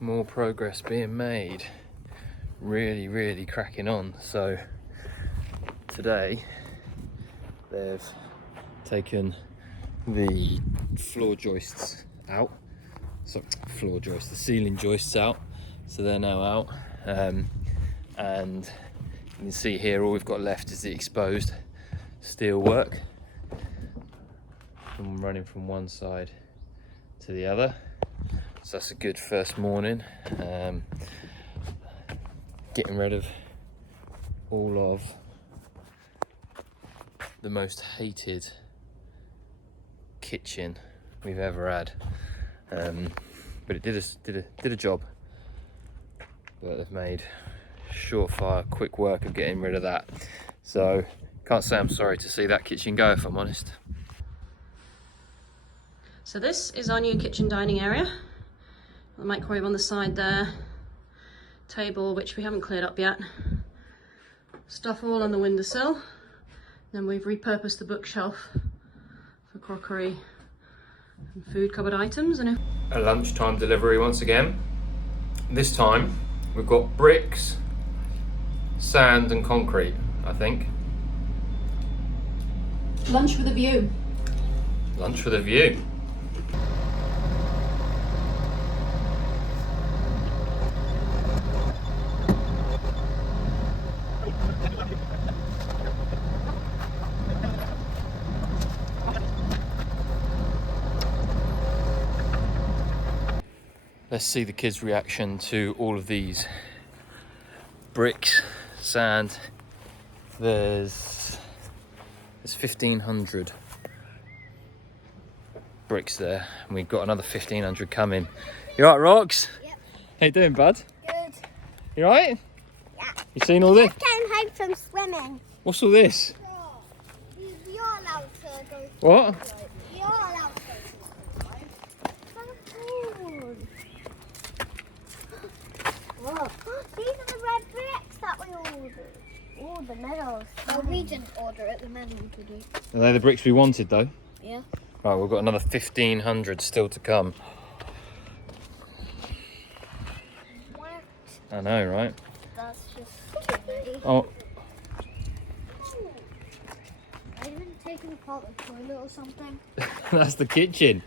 more progress being made. Really cracking on. So today they've taken the floor joists out. So the ceiling joists out. So they're now out. And you can see here all we've got left is the exposed steel work. I'm running from one side to the other. So that's a good first morning. Getting rid of all of the most hated kitchen we've ever had. But it did a job. But they've made surefire, quick work of getting rid of that. So can't say I'm sorry to see that kitchen go, if I'm honest. So this is our new kitchen dining area. The microwave on the side there, table which we haven't cleared up yet, stuff all on the windowsill. Then we've repurposed the bookshelf for crockery and food cupboard items. And A lunchtime delivery once again. This time we've got bricks, sand and concrete, I think. lunch with a view. Lunch with a view. Let's see the kids' reaction to all of these bricks, sand. There's 1,500 bricks there, and we've got another 1,500 coming. You right, Rox? Yep. How you doing, bud? Good. You right? Yeah. You seen all this? Just came home from swimming. What's all this? You're allowed to go. What? You're allowed to go. So cool. Whoa. These are the red bricks that we ordered. Oh, the medals. Oh, we didn't order it. The men ordered it. Are they the bricks we wanted, though? Yeah. Right, we've got another 1,500 still to come. What? I know, right? That's just silly. Oh, Are you taking apart the toilet or something? that's the kitchen.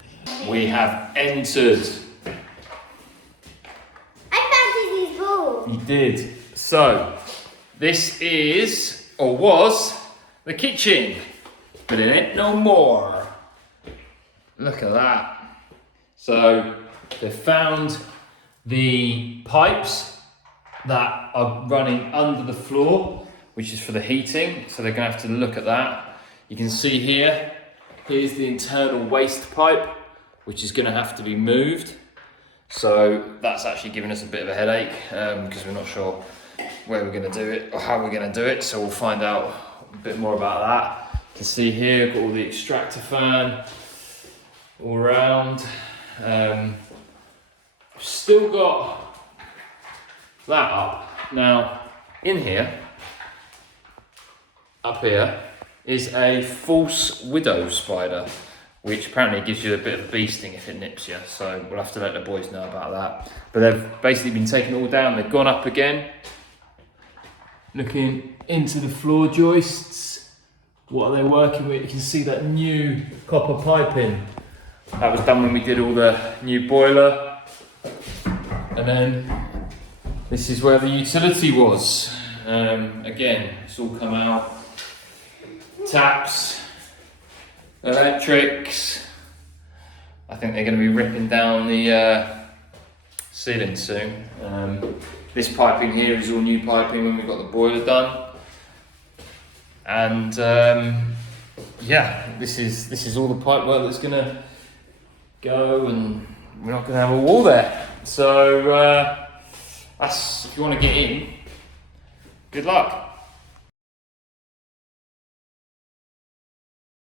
We have entered. I fancy these balls. You did. So, this is, or was, the kitchen. But it ain't no more. Look at that. So, they found the pipes that are running under the floor, which is for the heating. So they're gonna have to look at that. You can see here, here's the internal waste pipe, which is gonna have to be moved. So that's actually giving us a bit of a headache because we're not sure where we're going to do it or how we're going to do it. So we'll find out a bit more about that. You can see here, got all the extractor fan all around. Still got that up. Now, in here, up here, is a false widow spider, which apparently gives you a bit of a bee sting if it nips you. So we'll have to let the boys know about that. But they've basically been taken all down. They've gone up again. Looking into the floor joists. What are they working with? You can see that new copper piping. That was done when we did all the new boiler. And then this is where the utility was. Again, it's all come out. Taps. Electrics. I think they're going to be ripping down the ceiling soon. This piping here is all new piping when we got the boiler done. And yeah, this is all the pipe work that's going to go, and we're not going to have a wall there. So that's, if you want to get in, good luck.